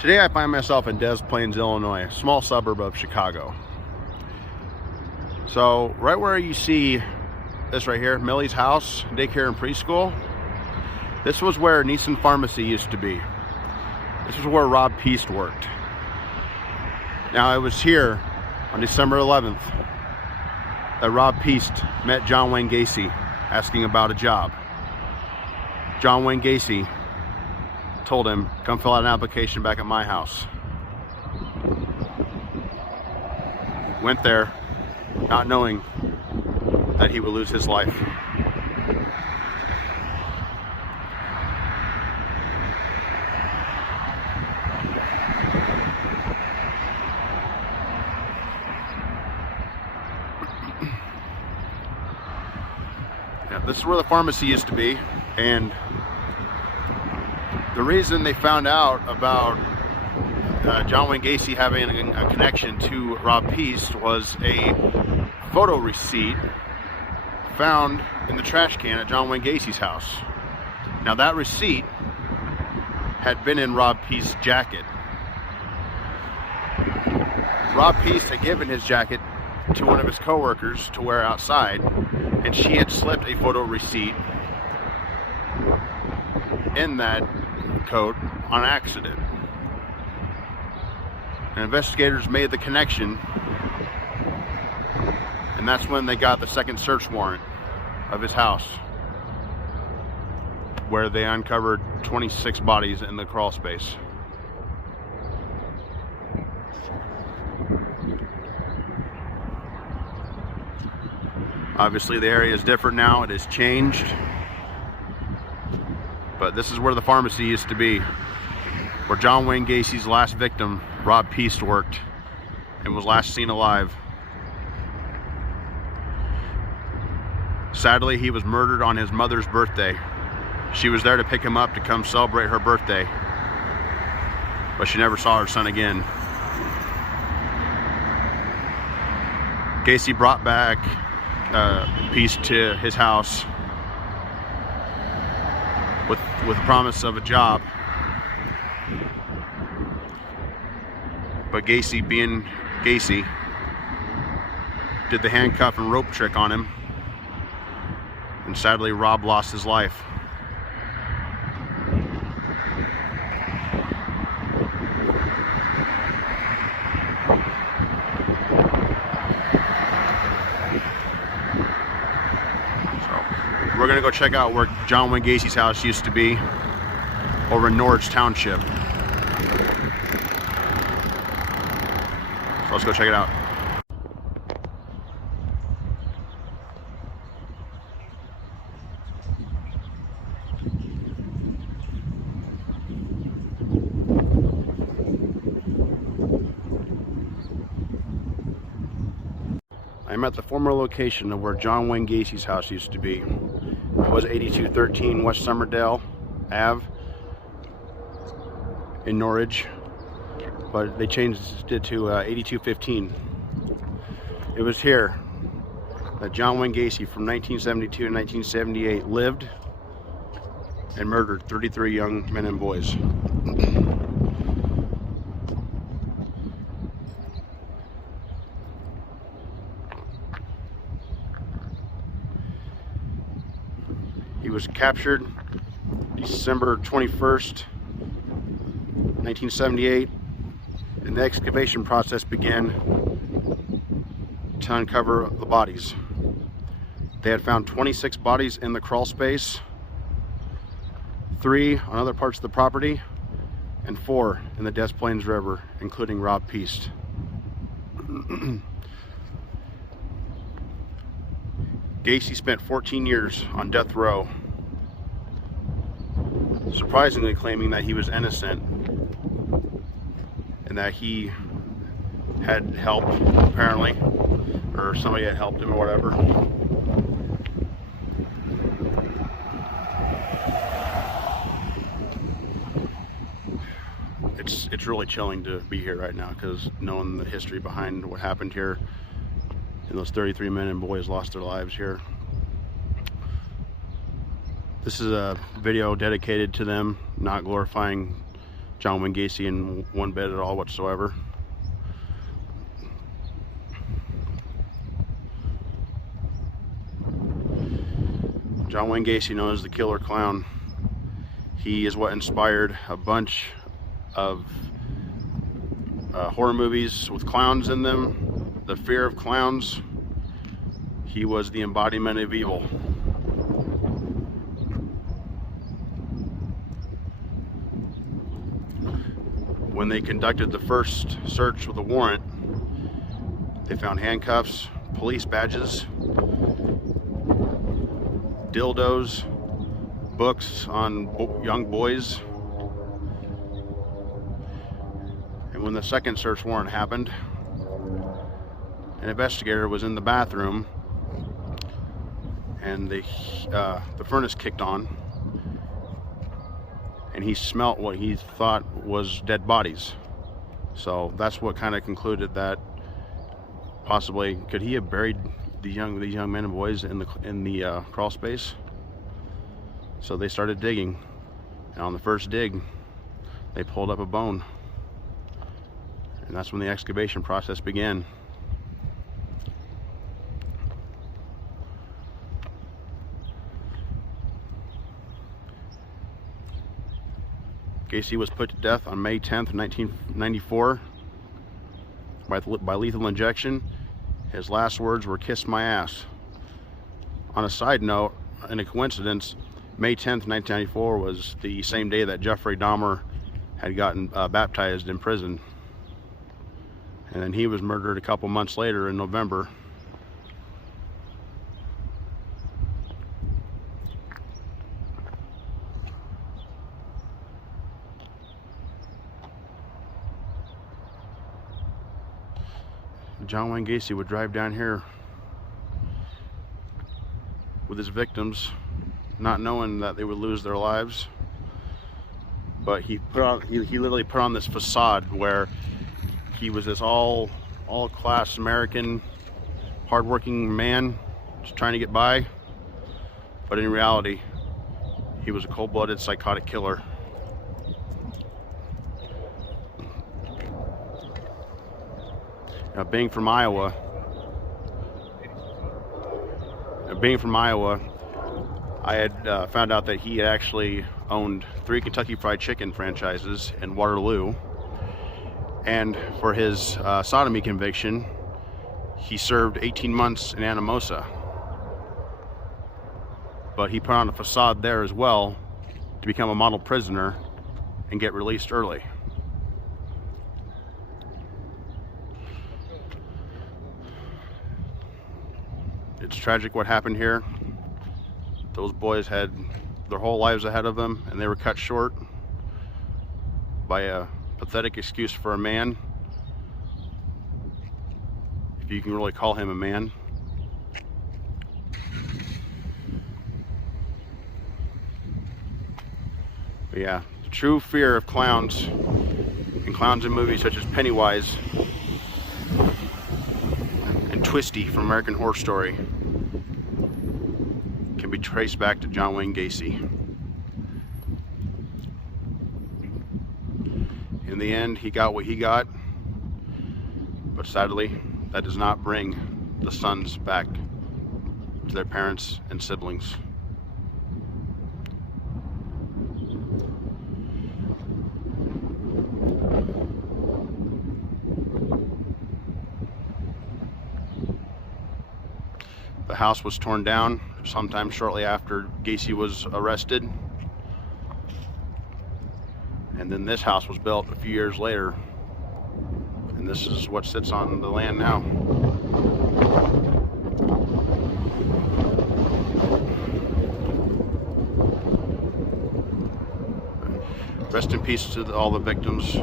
Today I find myself in Des Plaines, Illinois, a small suburb of Chicago. So right where you see this right here, Millie's house, daycare and preschool, this was where Nisson Pharmacy used to be. This was where Rob Piest worked. Now it was here on December 11th that Rob Piest met John Wayne Gacy asking about a job. John Wayne Gacy told him, come fill out an application back at my house. Went there, not knowing that he would lose his life. Yeah, this is where the pharmacy used to be, and the reason they found out about John Wayne Gacy having a connection to Rob Piest was a photo receipt found in the trash can at John Wayne Gacy's house. Now that receipt had been in Rob Piest's jacket. Rob Piest had given his jacket to one of his co-workers to wear outside, and she had slipped a photo receipt in that coat on accident. And investigators made the connection, and that's when they got the second search warrant of his house, where they uncovered 26 bodies in the crawl space. Obviously the area is different now, it has changed. But this is where the pharmacy used to be, where John Wayne Gacy's last victim, Rob Piest, worked and was last seen alive. Sadly, he was murdered on his mother's birthday. She was there to pick him up to come celebrate her birthday, but she never saw her son again. Gacy brought back Piest to his house with the promise of a job, but Gacy, being Gacy, did the handcuff and rope trick on him, and sadly Rob lost his life. We're gonna go check out where John Wayne Gacy's house used to be, over in Norridge Township. So let's go check it out. I'm at the former location of where John Wayne Gacy's house used to be. It was 8213 West Summerdale Ave in Norridge, but they changed it to 8215. It was here that John Wayne Gacy from 1972 to 1978 lived and murdered 33 young men and boys. He was captured December 21st, 1978, and the excavation process began to uncover the bodies. They had found 26 bodies in the crawl space, 3 on other parts of the property, and 4 in the Des Plaines River, including Rob Piest. Gacy spent 14 years on death row, surprisingly claiming that he was innocent and that he had help, apparently, or somebody had helped him or whatever. It's really chilling to be here right now, because knowing the history behind what happened here, and those 33 men and boys lost their lives here. This is a video dedicated to them, not glorifying John Wayne Gacy in one bit at all whatsoever. John Wayne Gacy, known as the Killer Clown, he is what inspired a bunch of horror movies with clowns in them. The fear of clowns. He was the embodiment of evil. When they conducted the first search with a warrant, they found handcuffs, police badges, dildos, books on young boys. And when the second search warrant happened, an investigator was in the bathroom, and the furnace kicked on, and he smelt what he thought was dead bodies. So that's what kind of concluded that possibly could he have buried these young men and boys in the crawl space. So they started digging, and on the first dig they pulled up a bone, and that's when the excavation process began. Gacy was put to death on May 10th, 1994 by lethal injection. His last words were, "Kiss my ass." On a side note, in a coincidence, May 10th, 1994 was the same day that Jeffrey Dahmer had gotten baptized in prison. And then he was murdered a couple months later in November. John Wayne Gacy would drive down here with his victims, not knowing that they would lose their lives. But he literally put on this facade where he was this all class American hardworking man just trying to get by. But in reality, he was a cold-blooded psychotic killer. Being from Iowa, I had found out that he had actually owned 3 Kentucky Fried Chicken franchises in Waterloo, and for his sodomy conviction, he served 18 months in Anamosa. But he put on a facade there as well to become a model prisoner and get released early. It's tragic what happened here. Those boys had their whole lives ahead of them, and they were cut short by a pathetic excuse for a man, if you can really call him a man. But yeah, the true fear of clowns, and clowns in movies such as Pennywise and Twisty from American Horror Story, can be traced back to John Wayne Gacy. In the end, he got what he got, but sadly, that does not bring the sons back to their parents and siblings. The house was torn down sometime shortly after Gacy was arrested. And then this house was built a few years later. And this is what sits on the land now. Rest in peace to all the victims.